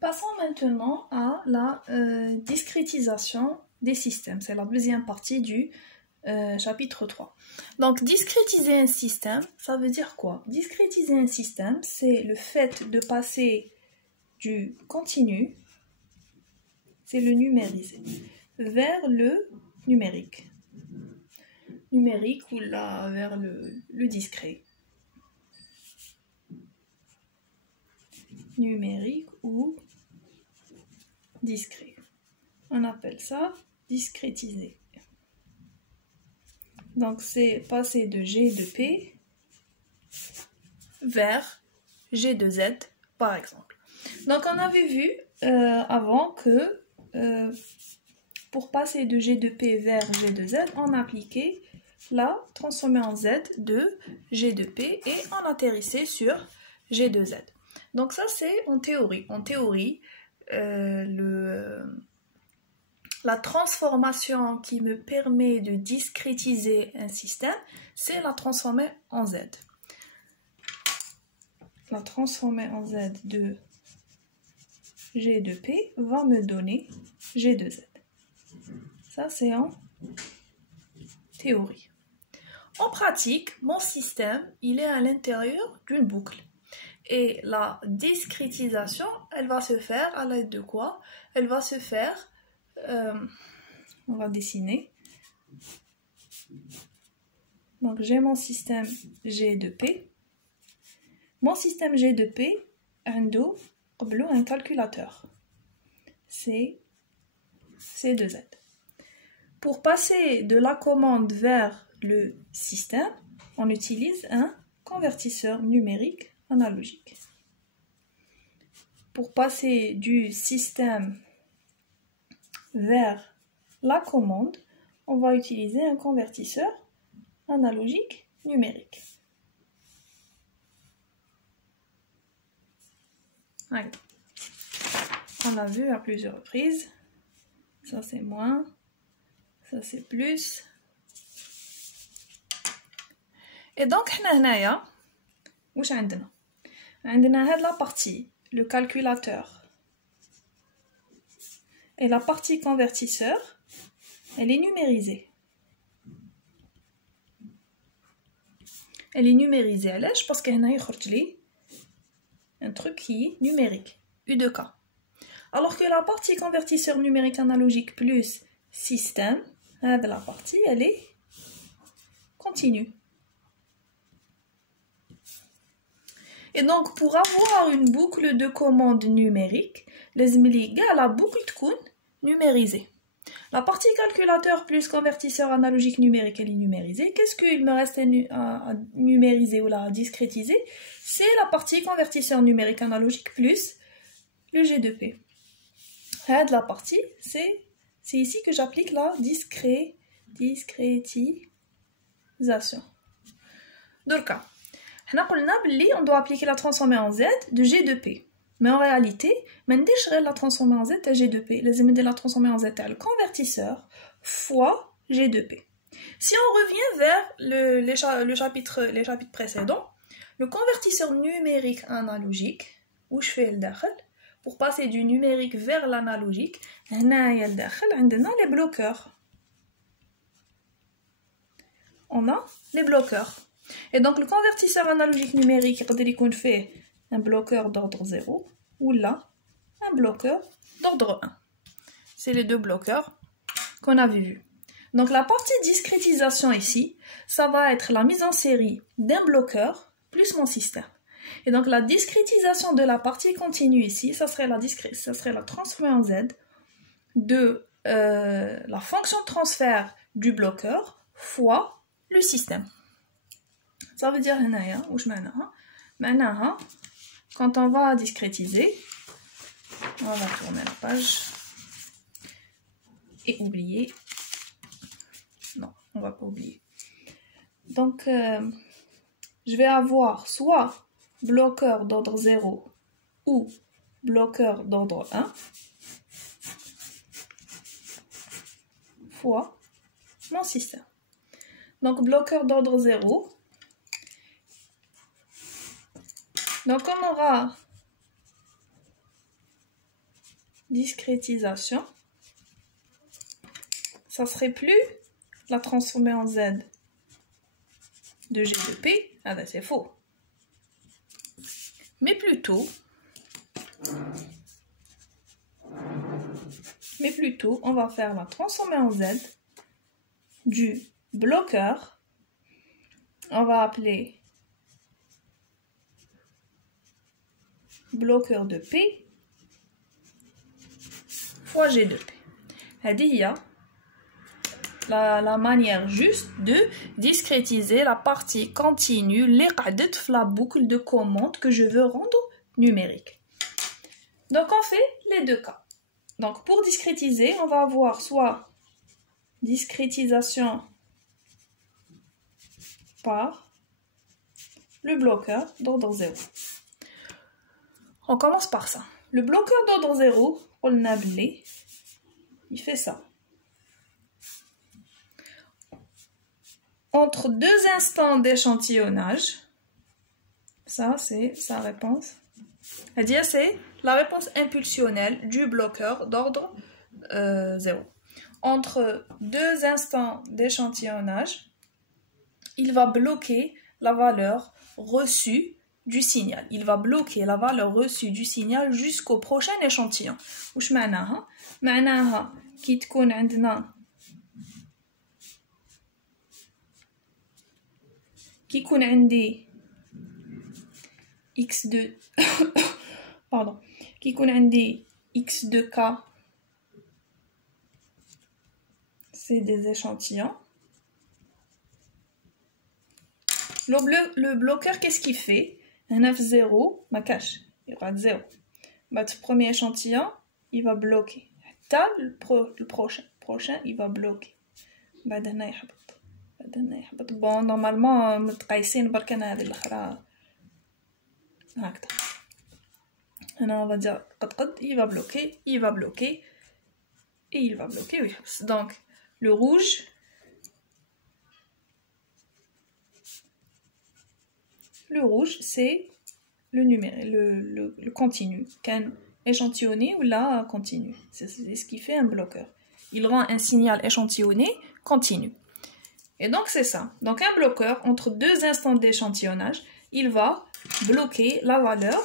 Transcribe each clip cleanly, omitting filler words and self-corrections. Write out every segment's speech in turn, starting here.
Passons maintenant à la discrétisation des systèmes. C'est la deuxième partie du chapitre 3. Donc, discrétiser un système, ça veut dire quoi? Discrétiser un système, c'est le fait de passer du continu, c'est le numériser, vers le numérique. Numérique ou là, vers le discret. Numérique ou discret. On appelle ça discrétiser. Donc, c'est passer de G de P vers G de Z, par exemple. Donc, on avait vu avant que pour passer de G de P vers G de Z, on appliquait la transformée en Z de G de P et on atterrissait sur G de Z. Donc, ça, c'est en théorie. En théorie, la transformation qui me permet de discrétiser un système, c'est la transformer en Z. La transformer en Z de G de P va me donner G de Z. Ça, c'est en théorie. En pratique, mon système, il est à l'intérieur d'une boucle. Et la discrétisation, elle va se faire à l'aide de quoi? Elle va se faire... on va dessiner. Donc, j'ai mon système G de P. Mon système G de P, un calculateur. C'est C de Z. Pour passer de la commande vers le système, on utilise un convertisseur numérique analogique. Pour passer du système vers la commande, on va utiliser un convertisseur analogique numérique. Allez. On l'a vu à plusieurs reprises. Ça c'est moins, ça c'est plus. Et donc, هنايا واش عندنا؟ عندنا هاد la partie, le calculateur. Et la partie convertisseur, elle est numérisée. Elle est numérisée. علاش؟ parce que هنا يخرج لي un truc qui est numérique, U de K. Alors que la partie convertisseur numérique analogique plus système, de la partie, elle est continue. Et donc, pour avoir une boucle de commande numérique, la boucle تكون numérisée. La partie calculateur plus convertisseur analogique numérique, elle est numérisée. Qu'est-ce qu'il me reste à numériser ou à discrétiser? C'est la partie convertisseur numérique analogique plus le G de P. De la partie, c'est ici que j'applique la discrétisation. Donc, on doit appliquer la transformée en Z de G de P. Mais en réalité, je vais la transformer en Z à G de P. Les la transformer en Z à le convertisseur fois G de P. Si on revient vers les chapitres précédents, le convertisseur numérique analogique, où je fais le dakhel, pour passer du numérique vers l'analogique, on a les bloqueurs. On a les bloqueurs. Et donc le convertisseur analogique numérique, il fait un bloqueur d'ordre 0 ou là, un bloqueur d'ordre 1. C'est les deux bloqueurs qu'on avait vus. Donc la partie discrétisation ici, ça va être la mise en série d'un bloqueur plus mon système. Et donc la discrétisation de la partie continue ici, ça serait la transformée en Z de la fonction de transfert du bloqueur fois le système. Ça veut dire quand on va discrétiser, on va tourner la page et oublier. Non, on va pas oublier. Donc, je vais avoir soit bloqueur d'ordre 0 ou bloqueur d'ordre 1 fois mon système. Donc, bloqueur d'ordre 0. Donc, on aura discrétisation, ça serait plus la transformer en Z de G de P. Ah ben c'est faux. Mais plutôt, on va faire la transformer en Z du bloqueur. On va appeler bloqueur de P fois G de P. Il y a la manière juste de discrétiser la partie continue, les qa'adet la boucle de commande que je veux rendre numérique. Donc on fait les deux cas. Donc pour discrétiser, on va avoir soit discrétisation par le bloqueur d'ordre 0. On commence par ça. Le bloqueur d'ordre 0, on l'a appelé, il fait ça. Entre deux instants d'échantillonnage, ça c'est sa réponse. C'est-à-dire c'est la réponse impulsionnelle du bloqueur d'ordre 0. Entre deux instants d'échantillonnage, il va bloquer la valeur reçue du signal. Il va bloquer la valeur reçue du signal jusqu'au prochain échantillon. واش معناها؟ معناها كي تكون عندنا كي يكون عندي x2 pardon كي يكون عندي x2k c'est des échantillons. Le bloqueur, qu'est-ce qu'il fait? Un F0, ma cache, il y aura 0. Le premier échantillon, il va bloquer. Le prochain, il va bloquer. Bon, normalement, on va dire il va bloquer, et il va bloquer. Oui. Donc, le rouge, c'est le numérique, le continu, qu'un échantillonné ou là continu. C'est ce qui fait un bloqueur. Il rend un signal échantillonné continu. Et donc c'est ça. Donc un bloqueur, entre deux instants d'échantillonnage, il va bloquer la valeur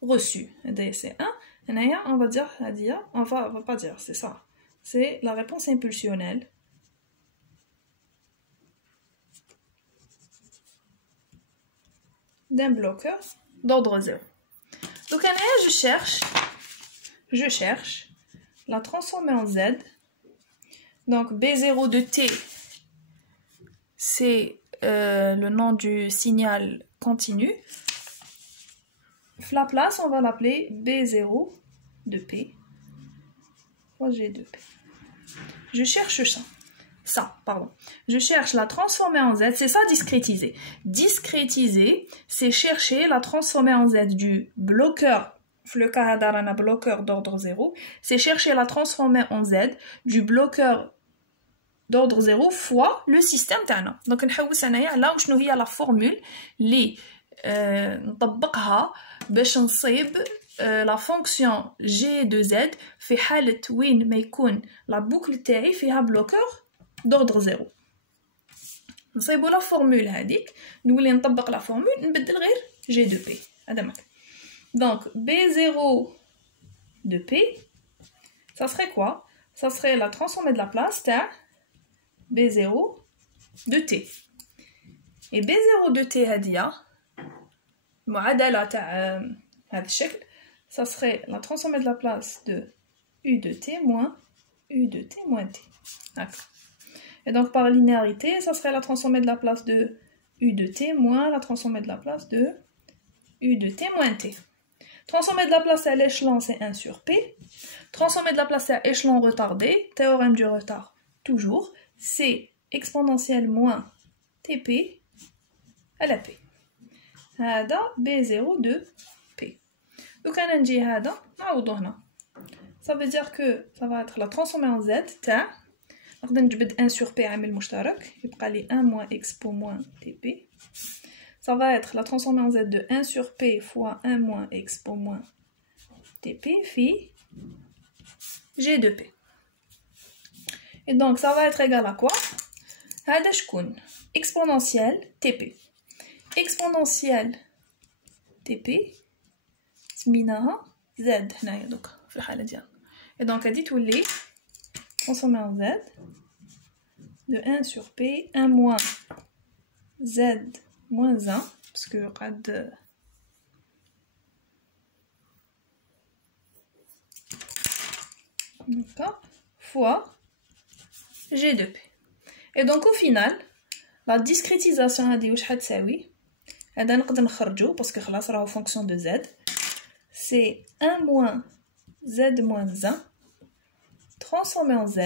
reçue. C'est 1. On va dire, on va pas dire, c'est ça. C'est la réponse impulsionnelle. D'un bloqueur d'ordre 0. Donc je cherche la transformer en Z. Donc B0 de T, c'est le nom du signal continu. La place, on va l'appeler B0 de P fois G de P. Je cherche ça. Je cherche la transformer en Z, c'est ça discrétiser. Discrétiser, c'est chercher la transformer en Z du bloqueur, le cas d'un bloqueur d'ordre 0, c'est chercher la transformer en Z du bloqueur d'ordre 0 fois le système تاعنا. Donc نحوس انايا على وشنو هي la formule اللي نطبقها باش نصيب la fonction G de Z في حالة وين ما يكون la boucle تاعي فيها bloqueur d'ordre 0. نصيبوا لا فورمول هذيك نولي نطبق لا فورمول نبدل غير G de P. هذا ماك. Donc B0 de P, ça serait quoi? Ça serait la transformée de la place تاع B0 de T. Et B0 de T هذه معادلة تاع هذا الشكل, ça serait la transformée de la place de U de T moins U de T moins T. D'accord. Et donc par linéarité, ça serait la transformée de la place de U de T moins la transformée de la place de U de T moins T. Transformée de la place à l'échelon, c'est 1 sur P. Transformée de la place à échelon retardé, théorème du retard, toujours, c'est exponentielle moins TP à la P. هذا B0 de P. Donc on a dit هذا نعوضو هنا. Ça veut dire que ça va être la transformée en Z تاع نقدر نجبد 1 sur P عامل مشترك يبقى لي 1 moins expo moins TP. Ça va être la transformée en Z de 1 sur P fois 1 moins expo moins TP في G de P. Et donc, ça va être égal à quoi? هذا شكون exponentielle TP. Exponentielle TP سميناها Z هنايا دوكا في الحالة ديالنا. Et donc, غادي تولي transformée en Z de 1 sur P 1 moins Z moins 1 parce que قد fois G de P. Et donc au final, la discrétisation هذه واش حتساوي؟ هذا نقدر نخرجو باسكو خلاص راهو fonction de Z. C'est 1 moins Z moins 1 transformé en Z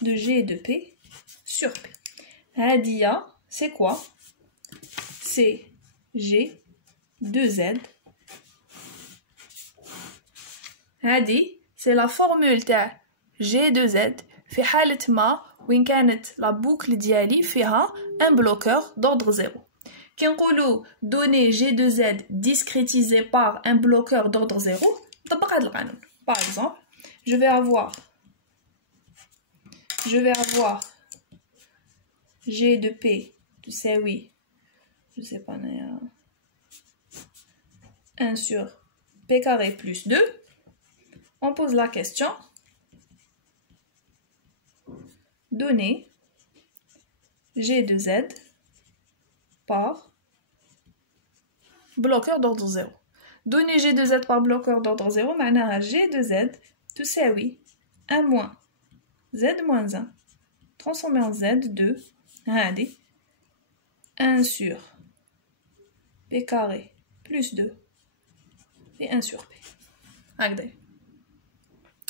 de G de P sur P. هذه c'est quoi? C'est G de Z. هذه c'est la formule تاع G de Z في حالة ما وين كانت لا بوكل ديالي فيها un bloqueur d'ordre 0. كي نقولوا donner G de Z discrétisé par un bloqueur d'ordre 0 نطبق هذا القانون. Par exemple, je vais avoir G de P تساوي je sais pas 1 sur P carré plus 2. On pose la question. Donner G de Z par bloqueur d'ordre 0. Donner G de Z par bloqueur d'ordre 0, معناها G de Z تساوي 1 moins Z moins 1 transformé en Z de هذه 1 sur P carré plus 2 et 1 sur P. هكذا.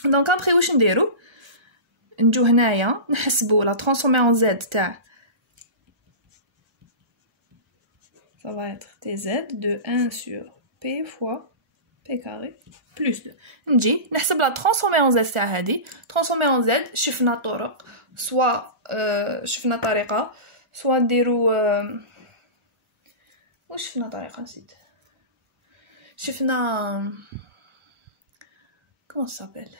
Donc après واش نديرو؟ نجو هنايا نحسبو لا transformée en Z تاع ça va être TZ de 1 sur P fois P carré plus 2. نجي نحسب لا transformée en Z تاع هادي. transformée en Z شفنا طرق شفنا طريقة سوا نديرو واش شفنا طريقة نسيت شفنا comment ça s'appelle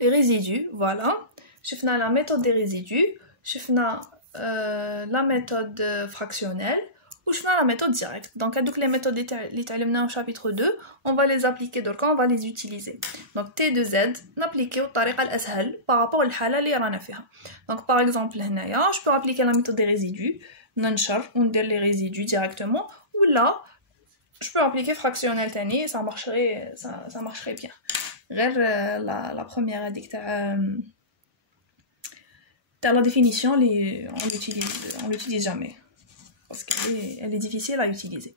les résidus, voilà. شفنا la méthode des résidus, شفنا la méthode fractionnelle ou شفنا la méthode directe. Donc هذوك les méthodes اللي تعلمناهم au chapitre 2, on va les appliquer دركا, on va les utiliser. Donc T de Z نابليكيو الطريقة الأسهل par rapport للحالة اللي رانا فيها. Donc par exemple هنايا je peux appliquer la méthode des résidus, ننشر وندير les résidus directement ou là je peux appliquer fractionnel تاني, ça marcherait bien. غير la première هذيك تاع la définition on l'utilise jamais parce qu'elle est difficile à utiliser.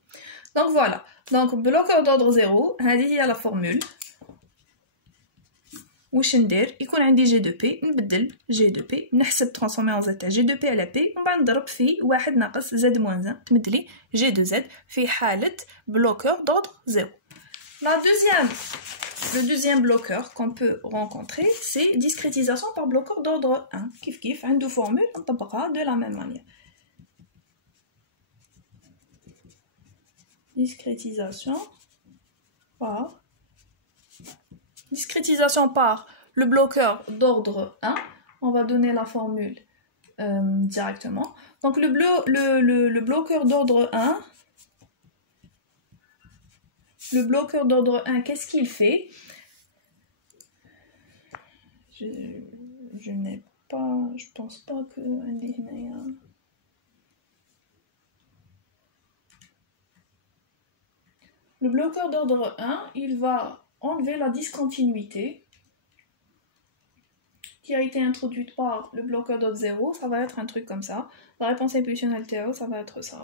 Donc voilà, donc bloqueur d'ordre 0 هذه هي la formule. واش ندير؟ يكون عندي G de P نبدل G de P نحسب transformer en Z تاع G de P على P ومن بعد نضرب في 1 ناقص Z moins 1 تمدلي G de Z في حالة bloqueur d'ordre 0. Le deuxième bloqueur qu'on peut rencontrer, c'est discrétisation par bloqueur d'ordre 1. Kif kif, عندو formule, on طبقها de la même manière. Discrétisation par le bloqueur d'ordre 1. On va donner la formule directement. Donc le bloqueur d'ordre 1, le bloqueur d'ordre 1, qu'est-ce qu'il fait? Je n'ai pas, je pense pas que le bloqueur d'ordre 1, il va enlever la discontinuité qui a été introduite par le bloqueur d'ordre 0. Ça va être un truc comme ça. La réponse impulsionnelle TO, ça va être ça.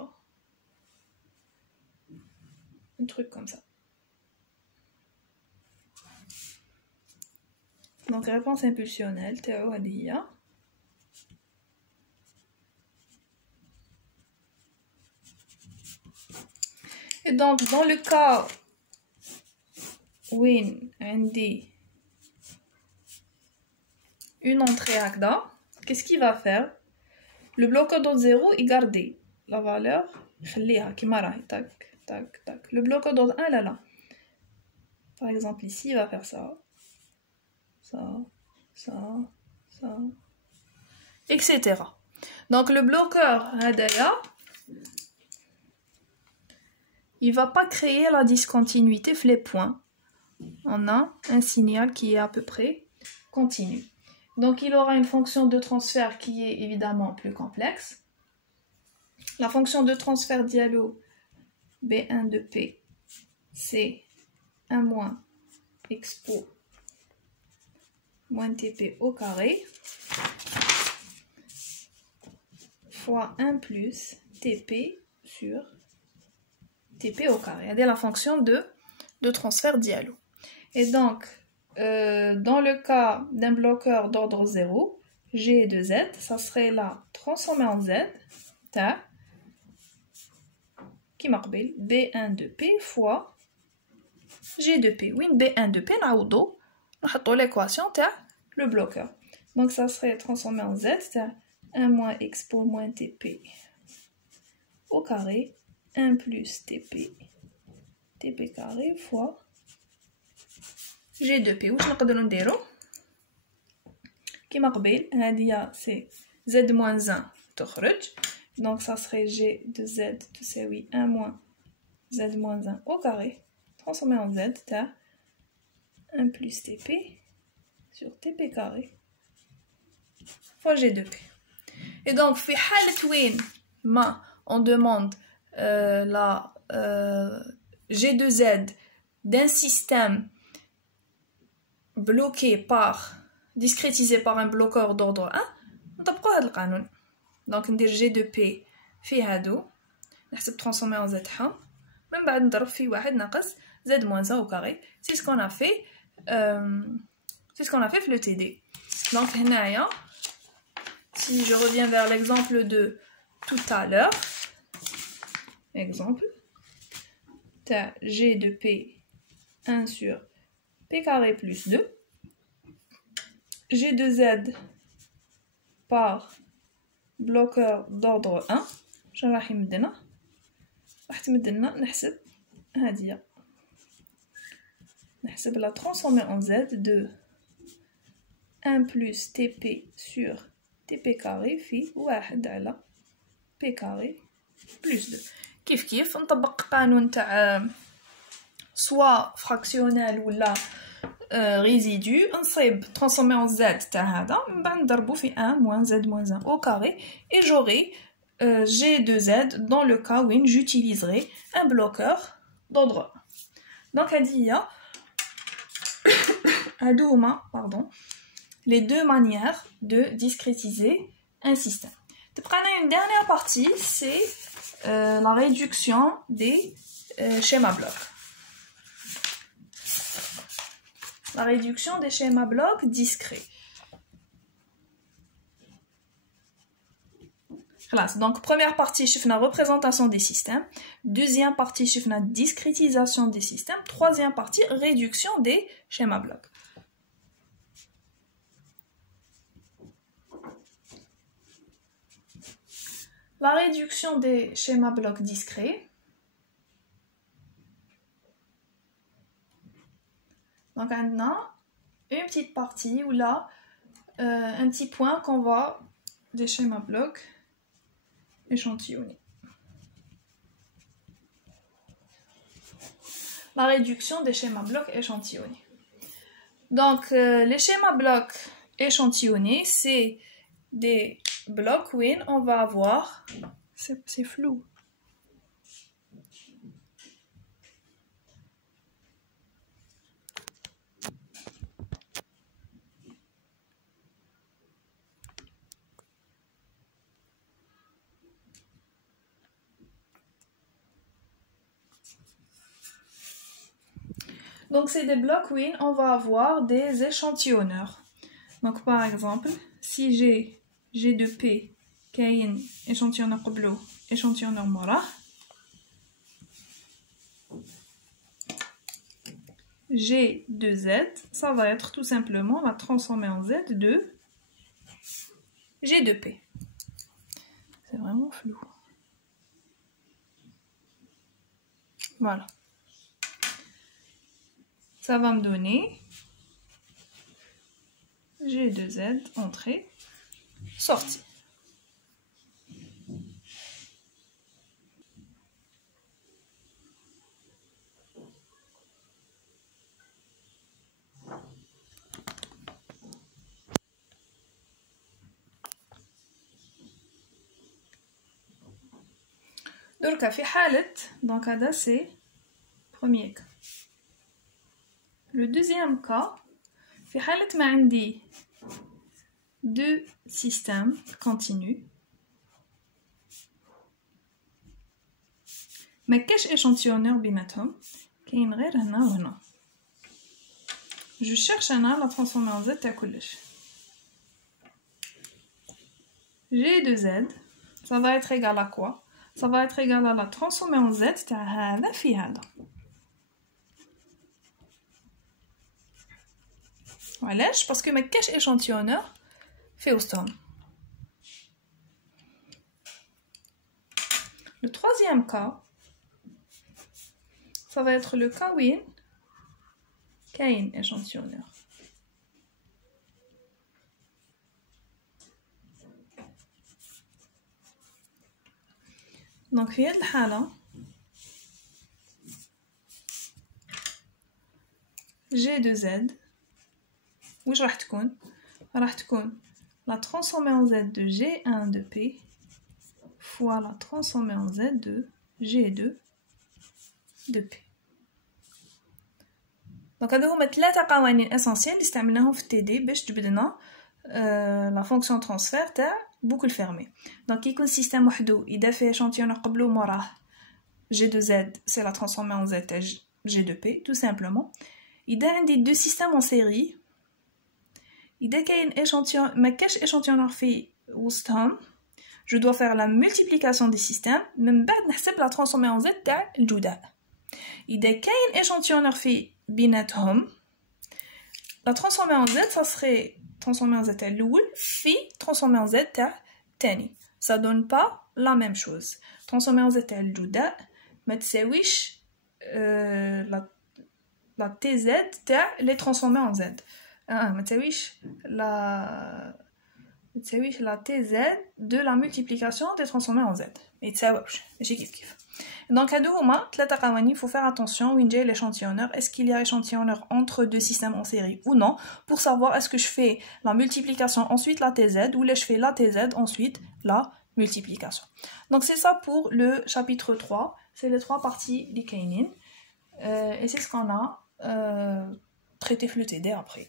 Un truc comme ça. Donc réponse impulsionnelle TO هذه. Et donc dans le cas où عندي une entrée هكذا, qu'est-ce qu'il va faire? Le bloqueur d'ordre 0 il garde la valeur, يخليها كيما راهي, tac tac, tac. Le bloqueur d'ordre 1, là. Par exemple, ici, il va faire ça, ça, ça, ça, etc. Donc, le bloqueur Hadaya, il ne va pas créer la discontinuité les points. On a un signal qui est à peu près continu. Donc, il aura une fonction de transfert qui est évidemment plus complexe. La fonction de transfert dialogue B1 de P, c'est 1 moins expo moins TP au carré fois 1 plus TP sur TP au carré. C'est la fonction de transfert dialogue. Et donc, dans le cas d'un bloqueur d'ordre 0, G de Z, ça serait là transformé en Z, ta, qui m'appelle B1 de P fois G de P. Oui, B1 de P, on a l'équation de le bloqueur. Donc, ça serait transformé en Z, c'est 1 moins expo moins TP au carré, 1 plus TP carré fois G de P. واش نقدروا نديرو كيما قبل هذه c'est Z moins 1 تخرج. Donc, ça serait G de Z تساوي 1 moins Z moins 1 au carré transformé en Z, t'as 1 plus TP sur TP carré fois G de P. Et donc, في حالة وين ما on demande la G de Z d'un système bloqué par, discrétisé par un bloqueur d'ordre 1, نطبقوا هذا القانون. Donc, ندير G de P في هادو نحسب transformé en Z حم من بعد نضرب في واحد ناقص Z moins 1 au carré. C'est ce qu'on a fait في le TD. Donc, هنايا si je reviens vers l'exemple de tout à l'heure, exemple, tu as G de P 1 sur P carré plus 2, G de Z par bloqueur d'ordre 1, شنو راح يمدنا؟ راح تمدنا نحسب هادية، نحسب la transformer en Z de 1 plus TP sur TP carré في 1 على P carré plus 2. كيف نطبق قانون تاع soit fractionnel ولا résidu, نصيب transformer en Z تاع هذا من بعد نضربو في 1 moins Z moins 1 au carré et j'aurai G de Z dans le cas où j'utiliserai un bloqueur d'ordre 1. Donc pardon, les deux manières de discrétiser un système. Une dernière partie, c'est la réduction des schémas blocs. La réduction des schémas blocs discrets. Donc, première partie, je fais la représentation des systèmes. Deuxième partie, je fais la discrétisation des systèmes. Troisième partie, réduction des schémas blocs. La réduction des schémas blocs discrets. Donc, on a une petite partie où là, un petit point qu'on voit des schémas blocs échantillonnés. La réduction des schémas blocs échantillonnés. Donc, les schémas blocs échantillonnés, c'est des blocs où on va avoir... C'est flou. Donc, c'est des blocs où on va avoir des échantillonneurs. Donc, par exemple, si j'ai G de P, كاين échantillonneur قبلو, échantillonneur موراه, G de Z, ça va être tout simplement la transformer en Z de G de P. C'est vraiment flou. Voilà. Ça va me donner G2Z, entrée, sortie. Donc, في حالة, donc هذا c'est premier cas. Le deuxième cas, في حالة ما عندي deux systèmes continus, ما كاش échantillonneur بيناتهم, كاين غير هنا وهنا. Je cherche la transformer en Z تاع كلش. G de Z, ça va être égal à quoi? Ça va être égal à la transformée en Z تاع هذا في هذا. وعلاش؟ parce que ما كاش échantillonneur في وسطهم. Le troisième cas, ça va être le cas وين كاين échantillonneur. Donc في هذه الحالة G de Z واش راح تكون؟ راح تكون la transformée en Z de G1 de P fois la transformée en Z de G2 de P. Donc هادو هما ثلاثة قوانين اسونسيال اللي استعملناهم في التي دي باش جبدنا لا فونكسيون ترانسفير تاع بوكل فيرمي. دونك يكون سيستيم وحدو اذا فيه échantillonneur قبلو موراه G2Z c'est la transformée en Z تاع G2P tout simplement. اذا عندي دو سيستيم en série إذا كاين échantillon ما كاش échantillonneur في وسطهم je dois faire la multiplication des systèmes من بعد نحسب la transformée en Z تاع الجداء. إذا كاين échantillonneur في بيناتهم la transformée en Z ça serait transformée en Z تاع الأول في transformée en Z تاع الثاني. ça donne pas la même chose. transformée en Z تاع الجداء ما تساويش la TZ تاع les transformés en Z. ما تساويش la TZ de la multiplication des transformés en Z. ما يتساويوش ماشي كيف. Donc هادو هما ثلاثة قوانين. faut faire attention وين جاي l'échantillonneur. Est-ce qu'il y a échantillonneur entre deux systèmes en série ou non, pour savoir est-ce que je fais la multiplication ensuite la TZ ou là je fais la TZ ensuite la multiplication. Donc c'est ça pour le chapitre 3. C'est les trois parties du kainin. Et c'est ce qu'on a traité flûté après.